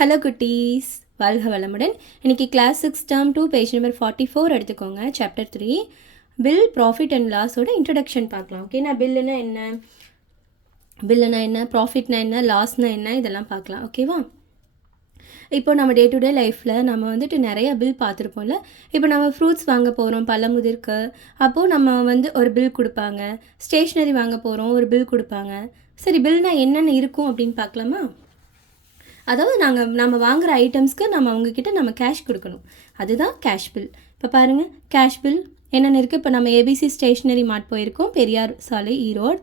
Hello குட்டீஸ், வாழ்க வளமுடன். இன்றைக்கி கிளாஸ் 6 டேர்ம் 2 பேஜ் நம்பர் 44 எடுத்துக்கோங்க. சாப்டர் 3 பில் ப்ராஃபிட் அண்ட் லாஸோட இன்ட்ரடக்ஷன் பார்க்கலாம். ஓகேண்ணா, பில்லுனா என்ன, ப்ராஃபிட்னா என்ன, லாஸ்னா என்ன, இதெல்லாம் பார்க்கலாம். ஓகேவா? இப்போ நம்ம டே டு டே லைஃப்பில் நம்ம வந்துட்டு நிறைய பில் பார்த்துருப்போம்ல. இப்போ நம்ம ஃப்ரூட்ஸ் வாங்க போகிறோம், பழமுதிர்க்கு, அப்போது நம்ம ஒரு பில் கொடுப்பாங்க. ஸ்டேஷ்னரி வாங்க போகிறோம், ஒரு பில் கொடுப்பாங்க. சரி, பில்னால் என்னென்ன இருக்கும் அப்படின்னு பார்க்கலாமா? அதாவது நம்ம வாங்குகிற ஐட்டம்ஸ்க்கு அவங்கக்கிட்ட நம்ம கேஷ் கொடுக்கணும். அதுதான் கேஷ் பில். இப்போ பாருங்கள், கேஷ் பில் என்னென்ன இருக்குது. இப்போ நம்ம ஏபிசி ஸ்டேஷ்னரி மார்ட் போயிருக்கோம், பெரியார் சாலை, ஈரோடு.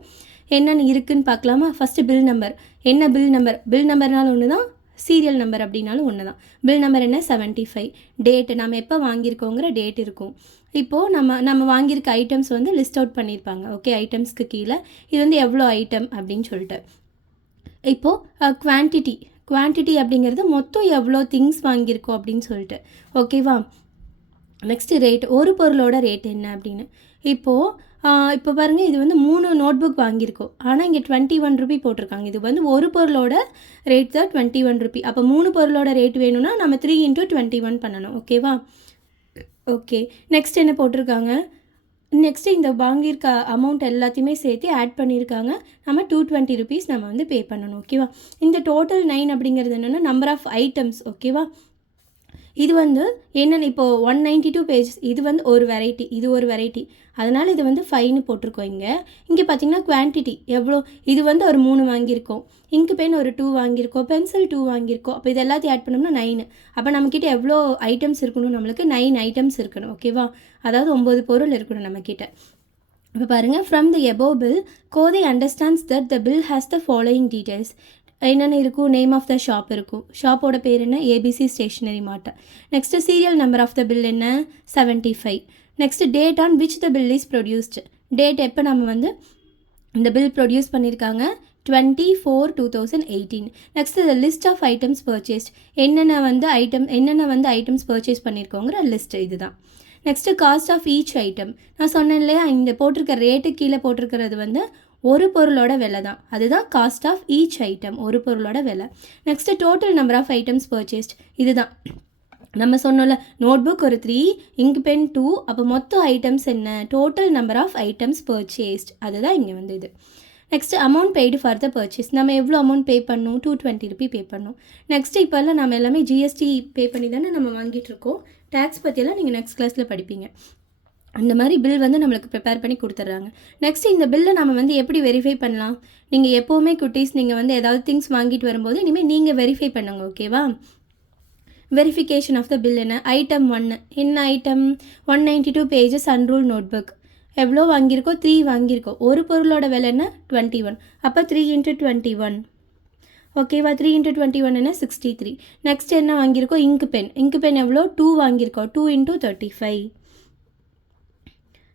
என்னென்ன இருக்குதுன்னு பார்க்கலாமா? First bill number. என்ன பில் நம்பர்னாலும் ஒன்று தான், சீரியல் நம்பர் அப்படின்னாலும் ஒன்று தான். பில் நம்பர் என்ன? 75. டேட்டு, நம்ம எப்போ வாங்கியிருக்கோங்கிற டேட் இருக்கும். இப்போது நம்ம வாங்கியிருக்க ஐட்டம்ஸ் லிஸ்ட் அவுட் பண்ணியிருப்பாங்க. ஓகே, ஐட்டம்ஸ்க்கு கீழே இது எவ்வளோ ஐட்டம் அப்படின்னு சொல்லிட்டு. இப்போது குவான்டிட்டி அப்படிங்கிறது மொத்தம் எவ்வளோ திங்ஸ் வாங்கியிருக்கோம் அப்படின்னு சொல்லிட்டு. ஓகேவா? நெக்ஸ்ட்டு ரேட், ஒரு பொருளோட ரேட் என்ன அப்படின்னு. இப்போ பாருங்கள், இது 3 நோட் புக் வாங்கியிருக்கோம். ஆனால் இங்கே 21 ரூபி போட்டிருக்காங்க. இது ஒரு பொருளோட ரேட் தான் 21 ரூபி. அப்போ 3 பொருளோட ரேட் வேணும்னா நம்ம 3 × 21 பண்ணணும். ஓகேவா? ஓகே, நெக்ஸ்ட் என்ன போட்டிருக்காங்க? நெக்ஸ்ட்டு இந்த வாங்கியிருக்க அமௌண்ட் எல்லாத்தையுமே சேர்த்து ஆட் பண்ணியிருக்காங்க. நம்ம 220 ருபீஸ் நம்ம பே பண்ணணும். ஓகேவா? இந்த டோட்டல் 9 அப்படிங்கிறது என்னென்னா நம்பர் ஆஃப் ஐட்டம்ஸ். ஓகேவா? இது என்னென்னு இப்போது 192 பேஜஸ். இது ஒரு வெரைட்டி, இது ஒரு வெரைட்டி. அதனால் இது 5ன்னு போட்டிருக்கோம். இங்கே பார்த்திங்கன்னா குவான்டிட்டி எவ்வளோ, இது ஒரு 3 வாங்கியிருக்கோம். இங்கு பென் ஒரு 2 வாங்கியிருக்கோம், பென்சில் 2 வாங்கியிருக்கோம். அப்போ இது எல்லாத்தையும் ஆட் பண்ணோம்னா 9. அப்போ நம்மக்கிட்ட எவ்வளோ ஐட்டம்ஸ் இருக்கணும்? நம்மளுக்கு 9 ஐட்டம்ஸ் இருக்கணும். ஓகேவா? அதாவது 9 பொருள் இருக்கணும் நம்மக்கிட்ட. இப்போ பாருங்கள், from the above bill Kothai understands that the bill has the following details. என்னென்ன இருக்கும்? நேம் ஆஃப் த ஷாப் இருக்கும். ஷாப்போட பேர் என்ன? A B C stationery mart. Next serial number of the bill என்ன? 75. Next date on which the bill is produced. Date எப்போ நம்ம இந்த பில் ப்ரொடியூஸ் பண்ணியிருக்காங்க? 24/2018. Next the list of items purchased. என்னென்ன ஐட்டம்ஸ் பர்ச்சேஸ் பண்ணியிருக்கோங்கிற லிஸ்ட் இதுதான். Next cost of each item. நான் சொன்னேன் இல்லையா, இந்த போட்டிருக்க ரேட்டு கீழே போட்டிருக்கிறது ஒரு பொருளோட விலை தான். அதுதான் காஸ்ட் ஆஃப் ஈச் ஐட்டம், ஒரு பொருளோட விலை. Next total number of items purchased. இதுதான் நம்ம சொன்னோம்ல, நோட் புக் ஒரு 3, இங்க் பென் 2, அப்போ மொத்தம் ஐட்டம்ஸ் என்ன? Total number of items purchased. அதுதான் இங்கே இது. Next amount paid for the purchase. நம்ம எவ்வளோ அமௌண்ட் பே பண்ணணும்? 220 ரூபி பே பண்ணணும். நெக்ஸ்ட்டு இப்போல்லாம் நம்ம எல்லாமே ஜிஎஸ்டி பே பண்ணி தானே நம்ம வாங்கிட்டுருக்கோம். டேக்ஸ் பற்றியெல்லாம் நீங்கள் நெக்ஸ்ட் கிளாஸில் படிப்பீங்க. அந்த மாதிரி பில் நம்மளுக்கு ப்ரிப்பேர் பண்ணி கொடுத்துட்றாங்க. நெக்ஸ்ட் இந்த பில்லை நம்ம எப்படி வெரிஃபை பண்ணலாம்? நீங்கள் எப்போவுமே குட்டீஸ் நீங்கள் ஏதாவது திங்ஸ் வாங்கிட்டு வரும்போது இனிமேல் நீங்கள் வெரிஃபை பண்ணுங்க. ஓகேவா? வெரிஃபிகேஷன் ஆஃப் த பில் என்ன? ஐட்டம் 1 என்ன item? 192 pages unruled notebook. எவ்வளோ வாங்கியிருக்கோம்? 3 வாங்கியிருக்கோம். ஒரு பொருளோட விலை என்ன? 21. அப்போ 3 × 21. ஓகேவா? 3 × 21 என்ன? 63. நெக்ஸ்ட் என்ன வாங்கியிருக்கோம்? இங்க் பென் எவ்வளோ? 2 வாங்கியிருக்கோம். 2 × 35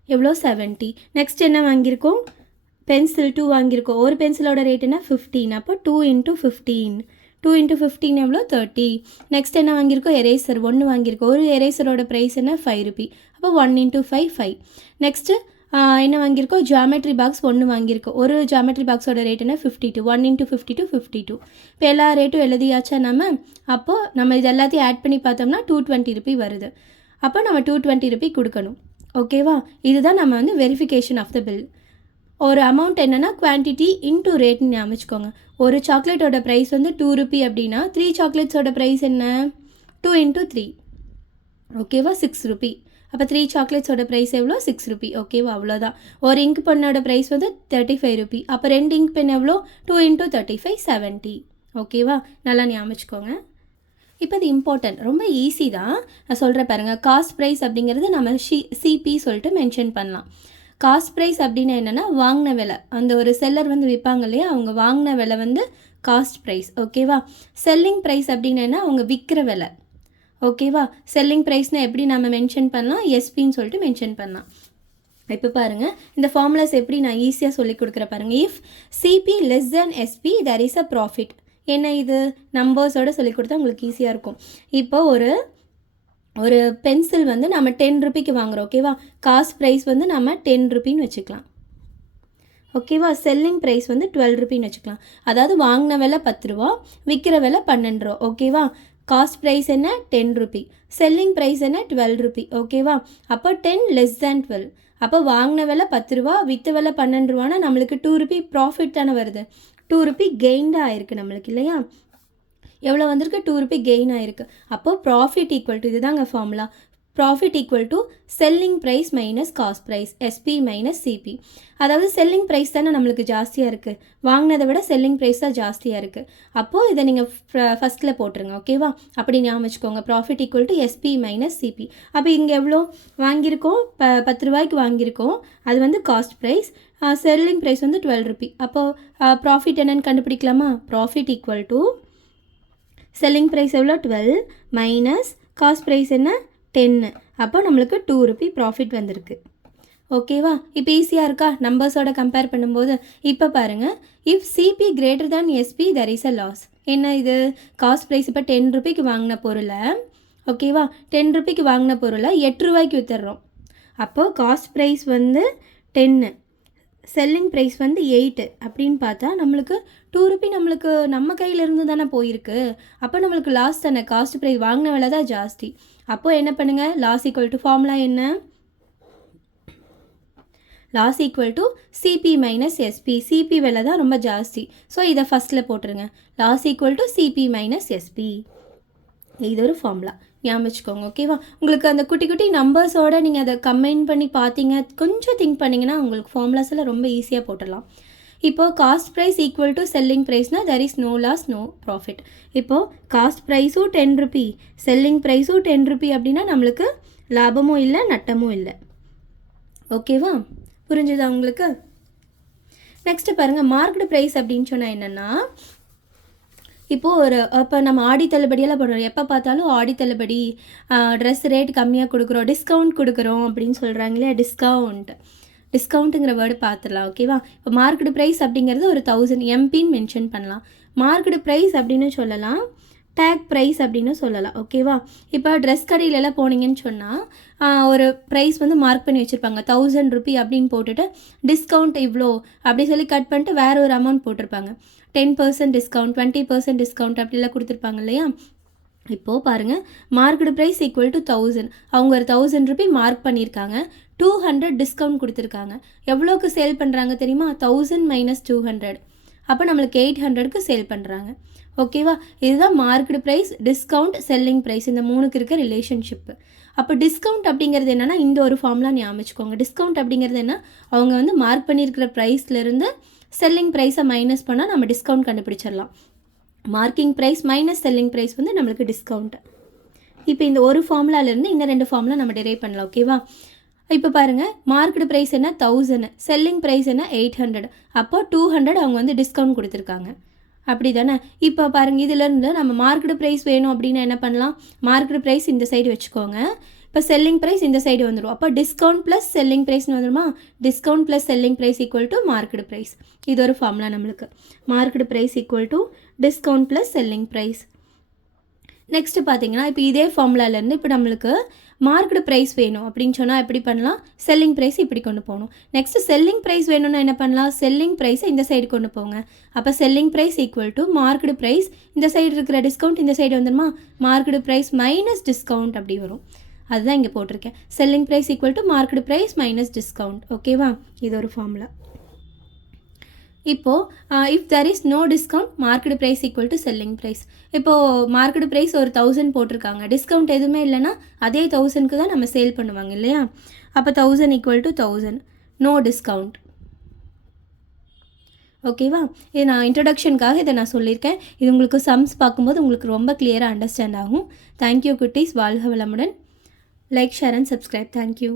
எவ்வளோ? 70. நெக்ஸ்ட் என்ன வாங்கியிருக்கோம்? பென்சில் 2 வாங்கியிருக்கோம். ஒரு பென்சிலோட ரேட் என்ன? 15. அப்போ 2 × 15. 2 × 15 எவ்வளோ? 30. நெக்ஸ்ட் என்ன வாங்கியிருக்கோம்? எரேசர் 1 வாங்கியிருக்கோம். ஒரு எரேசரோட ப்ரைஸ் என்ன? 5 ரூபி. அப்போ 1 × 5 5. நெக்ஸ்ட்டு என்ன வாங்கியிருக்கோம்? ஜாமெட்ரி பாக்ஸ் 1 வாங்கியிருக்கோம். ஒரு ஜாமெட்ரி பாக்ஸோட ரேட் என்ன? 52. 1 × 52 52. இப்போ எல்லா ரேட்டும் எழுதியாச்சா அப்போது நம்ம இது எல்லாத்தையும் ஆட் பண்ணி பார்த்தோம்னா 220 ரூபி வருது. அப்போ நம்ம 220 ரூபி கொடுக்கணும். ஓகேவா? இதுதான் நம்ம வெரிஃபிகேஷன் ஆஃப் த பில். ஒரு அமௌண்ட் என்னென்னா குவான்டிட்டி இன்டூ ரேட்னு ஞாபகிச்சுக்கோங்க. ஒரு சாக்லேட்டோட ப்ரைஸ் 2 ரூபி அப்படின்னா 3 சாக்லேட்ஸோட ப்ரைஸ் என்ன? 2 × 3. ஓகேவா? 6 ரூபி. அப்போ 3 சாக்லேட்ஸோட ப்ரைஸ் எவ்வளோ? 6 ரூபி. ஓகேவா? அவ்வளோதான். ஒரு இங்க் பென்னோட ப்ரைஸ் 35 ரூபி. அப்போ 2 இங்க் பென் எவ்வளோ? 2 × 35 70. ஓகேவா? நல்லா ஞாபகிச்சுக்கோங்க. இப்போ இது இம்பார்ட்டன்ட், ரொம்ப ஈஸி தான். நான் சொல்கிறேன் பாருங்கள். காஸ்ட் ப்ரைஸ் அப்படிங்கிறது நம்ம சிபி சொல்லிட்டு மென்ஷன் பண்ணலாம். காஸ்ட் ப்ரைஸ் அப்படின்னா என்னென்னா வாங்கின விலை. அந்த ஒரு செல்லர் விற்பாங்க இல்லையா, அவங்க வாங்கின விலை காஸ்ட் ப்ரைஸ். ஓகேவா? செல்லிங் ப்ரைஸ் அப்படின்னா அவங்க விற்கிற விலை. ஓகேவா? செல்லிங் ப்ரைஸ்னால் எப்படி நம்ம மென்ஷன் பண்ணலாம்? எஸ்பின்னு சொல்லிட்டு மென்ஷன் பண்ணலாம். இப்போ பாருங்கள், இந்த ஃபார்முலாஸ் எப்படி நான் ஈஸியாக சொல்லி கொடுக்குற பாருங்கள். If CP less then SP there is a profit. என்ன இது? நம்பர்ஸோடு சொல்லி கொடுத்தா உங்களுக்கு ஈஸியாக இருக்கும். இப்போ ஒரு பென்சில் நம்ம 10 ரூபிக்கு வாங்குகிறோம். ஓகேவா? காஸ்ட் ப்ரைஸ் நம்ம 10 ரூபின்னு வச்சுக்கலாம். ஓகேவா? செல்லிங் ப்ரைஸ் வந்து 12 ரூபின்னு வச்சுக்கலாம். அதாவது வாங்கின விலை 10 ரூபா, விற்கிற விலை 12 ரூபா. ஓகேவா? காஸ்ட் ப்ரைஸ் என்ன 10 ரூபி, செல்லிங் ப்ரைஸ் என்ன 12 ரூபி. ஓகேவா? அப்போ 10 லெஸ் தேன் 12. அப்போ வாங்கின விலை 10 ரூபா, விற்ற விலை 12 ரூபானா நம்மளுக்கு 2 ரூபி ப்ராஃபிட் தானே வருது. 2 ரூபி கெயின்டாக ஆயிருக்கு நம்மளுக்கு இல்லையா? எவ்வளோ வந்திருக்கு? 2 ரூபி கெயின் ஆயிருக்கு. அப்போ ப்ராஃபிட் ஈக்குவல் டு, இதுதாங்க formula, profit equal to selling price minus cost price, SP minus CP. அதாவது செல்லிங் ப்ரைஸ் தானே நம்மளுக்கு ஜாஸ்தியாக இருக்குது, வாங்கினதை விட செல்லிங் ப்ரைஸ் தான் ஜாஸ்தியாக இருக்குது. அப்போது இதை நீங்கள் ஃபஸ்ட்டில் போட்டுருங்க. ஓகேவா? அப்படி ஞாபகம் வச்சுக்கோங்க. Profit equal to SP minus CP. அப்போ இங்கே எவ்வளோ வாங்கியிருக்கோம்? 10 ரூபாய்க்கு வாங்கியிருக்கோம், அது வந்து காஸ்ட் ப்ரைஸ். செல்லிங் ப்ரைஸ் வந்து 12 ரூபி. அப்போது ப்ராஃபிட் என்னென்னு கண்டுபிடிக்கலாமா? Profit equal to selling price எவ்வளோ? 12 மைனஸ் காஸ்ட் ப்ரைஸ் என்ன? 10. அப்போ நம்மளுக்கு 2 ரூபி ப்ராஃபிட் வந்திருக்கு. ஓகேவா? இப்போ ஈஸியாக இருக்கா நம்பர்ஸோட கம்பேர் பண்ணும்போது? இப்போ பாருங்கள், if CP greater than SP there is a loss. என்ன இது? காஸ்ட் ப்ரைஸ் இப்போ 10 ரூபிக்கு வாங்கின பொருளை, ஓகேவா, 10 ரூபிக்கு வாங்கின பொருளை 8 ரூபாய்க்கு விற்றுறோம். அப்போது காஸ்ட் ப்ரைஸ் வந்து 10, செல்லிங் ப்ரைஸ் வந்து 8 அப்படின்னு பார்த்தா நம்மளுக்கு 2 ரூபி நம்மளுக்கு நம்ம கையிலேருந்து தானே போயிருக்கு. அப்போ நம்மளுக்கு லாஸ் தானே. காஸ்ட் ப்ரைஸ் வாங்கின விலை தான் ஜாஸ்தி. அப்போது என்ன பண்ணுங்கள்? லாஸ் ஈக்குவல் டு ஃபார்முலா என்ன? Loss equal to CP minus SP. CP விலை தான் ரொம்ப ஜாஸ்தி, ஸோ இதை ஃபஸ்ட்டில் போட்டுருங்க. Loss equal to CP minus SP. இது ஒரு ஃபார்முலா, ஞாபகம் வச்சுக்கோங்க. ஓகேவா? உங்களுக்கு அந்த குட்டி குட்டி நம்பர்ஸோடு நீங்கள் அதை கம்பைன் பண்ணி பார்த்தீங்க, கொஞ்சம் திங்க் பண்ணிங்கன்னா உங்களுக்கு ஃபார்முலாஸ் எல்லாம் ரொம்ப ஈஸியாக போட்டுடலாம். இப்போது cost price equal to selling ப்ரைஸ்னால் there is no loss no profit. இப்போது காஸ்ட் ப்ரைஸும் 10 ரூபி, செல்லிங் ப்ரைஸும் 10 ரூபி அப்படின்னா நம்மளுக்கு லாபமும் இல்லை நட்டமும் இல்லை. ஓகேவா? புரிஞ்சுதா உங்களுக்கு? நெக்ஸ்ட்டு பாருங்கள், மார்க்கெட் ப்ரைஸ் அப்படின்னு சொன்னால் என்னென்னா, இப்போது இப்போ நம்ம ஆடி தள்ளுபடியெல்லாம் பண்ணுறோம். எப்போ பார்த்தாலும் ஆடி தள்ளுபடி, ட்ரெஸ் ரேட் கம்மியாக கொடுக்குறோம், டிஸ்கவுண்ட் கொடுக்குறோம் அப்படின்னு சொல்கிறாங்க இல்லையா? டிஸ்கவுண்ட்டுங்கிற வேர்டு பார்த்துடலாம். ஓகேவா? இப்போ மார்க்கெட் ப்ரைஸ் அப்படிங்கிறது ஒரு 1000 எம்பின்னு மென்ஷன் பண்ணலாம். மார்க்கெட் ப்ரைஸ் அப்படின்னு சொல்லலாம், டேக் ப்ரைஸ் அப்படின்னு சொல்லலாம். ஓகேவா? இப்போ ட்ரெஸ் கடையிலலாம் போனீங்கன்னு சொன்னால் ஒரு ப்ரைஸ் வந்து மார்க் பண்ணி வச்சுருப்பாங்க, 1000 ரூபி அப்படின்னு போட்டுட்டு டிஸ்கவுண்ட் இவ்வளோ அப்படி சொல்லி கட் பண்ணிட்டு வேறு ஒரு அமௌண்ட் போட்டிருப்பாங்க. 10% டிஸ்கவுண்ட், 20% டிஸ்கவுண்ட் அப்படிலாம் கொடுத்துருப்பாங்க இல்லையா? இப்போது பாருங்கள், மார்க்கெட் ப்ரைஸ் ஈக்குவல் டு 1000. அவங்க ஒரு 1000 ரூபி மார்க் பண்ணியிருக்காங்க, 200 டிஸ்கவுண்ட் கொடுத்துருக்காங்க. எவ்வளோக்கு சேல் பண்ணுறாங்க தெரியுமா? 1000 மைனஸ் 200. அப்போ நம்மளுக்கு 800க்கு சேல் பண்ணுறாங்க. ஓகேவா? இதுதான் market price, discount, selling price, இந்த மூணுக்கு இருக்க ரிலேஷன்ஷிப்பு. அப்போ டிஸ்கவுண்ட் அப்படிங்கிறது என்னென்னா, இந்த ஒரு ஃபார்முலா ஞாபகம் வச்சுக்கோங்க. டிஸ்கவுண்ட் அப்படிங்கிறது என்ன? அவங்க வந்து மார்க் பண்ணியிருக்கிற ப்ரைஸ்லேருந்து செல்லிங் ப்ரைஸை மைனஸ் பண்ணால் நம்ம டிஸ்கவுண்ட் கண்டுபிடிச்சிடலாம். Marking price minus selling price வந்து நம்மளுக்கு டிஸ்கவுண்ட். இப்போ இந்த ஒரு ஃபார்முலாலேருந்து இந்த 2 ஃபார்முலா நம்ம டெரைவ் பண்ணலாம். ஓகேவா? இப்போ பாருங்கள், மார்க்கெட் ப்ரைஸ் என்ன 1000, செல்லிங் ப்ரைஸ் என்ன 800. அப்போ 200 அவங்க வந்து டிஸ்கவுண்ட் கொடுத்துருக்காங்க. அப்படி தானே? இப்போ பாருங்கள், இதிலேருந்து நம்ம மார்க்கெட் ப்ரைஸ் வேணும் அப்படின்னா என்ன பண்ணலாம்? மார்க்கெட் ப்ரைஸ் இந்த சைடு வச்சுக்கோங்க, இப்போ செல்லிங் ப்ரைஸ் இந்த சைடு வந்துடும். அப்போ டிஸ்கவுண்ட் ப்ளஸ் செல்லிங் ப்ரைஸ்னு வந்துடுமா? Discount plus selling price equal to market price. இது ஒரு ஃபார்முலா நம்மளுக்கு. Market price equal to discount plus selling price. Next பார்த்தீங்கன்னா, இப்போ இதே ஃபார்முலாலேருந்து இப்போ நம்மளுக்கு மார்க்கெட் ப்ரைஸ் வேணும் அப்படின்னு சொன்னால் எப்படி பண்ணலாம்? செல்லிங் ப்ரைஸ் இப்படி கொண்டு போகணும். நெக்ஸ்ட்டு செல்லிங் ப்ரைஸ் வேணும்னா என்ன பண்ணலாம்? செல்லிங் ப்ரைஸை இந்த சைடு கொண்டு போங்க. அப்போ selling price equal to market price, இந்த சைடு இருக்கிற டிஸ்கவுண்ட் இந்த சைடு வந்துடுமா? மார்க்கெட் ப்ரைஸ் மைனஸ் டிஸ்கவுண்ட் அப்படி வரும். அதுதான் இங்கே போட்டிருக்கேன். Selling price equal to market price minus discount. ஓகேவா? இது ஒரு ஃபார்முலா. இப்போது if there is no discount, market price equal to selling price. இப்போது மார்க்கெட் ப்ரைஸ் ஒரு 1000 போட்டிருக்காங்க, டிஸ்கவுண்ட் எதுவுமே இல்லைன்னா அதே 1000க்கு தான் நம்ம சேல் பண்ணுவாங்க இல்லையா? அப்போ 1000 ஈக்குவல் டு 1000, நோ டிஸ்கவுண்ட். ஓகேவா? இது நான் இன்ட்ரடக்ஷனுக்காக இதை நான் சொல்லியிருக்கேன். இது உங்களுக்கு சம்ஸ் பார்க்கும்போது உங்களுக்கு ரொம்ப கிளியராக அண்டர்ஸ்டாண்ட் ஆகும். தேங்க்யூ குட்டீஸ். வாழ்க வளமுடன். Like, share and subscribe. Thank you.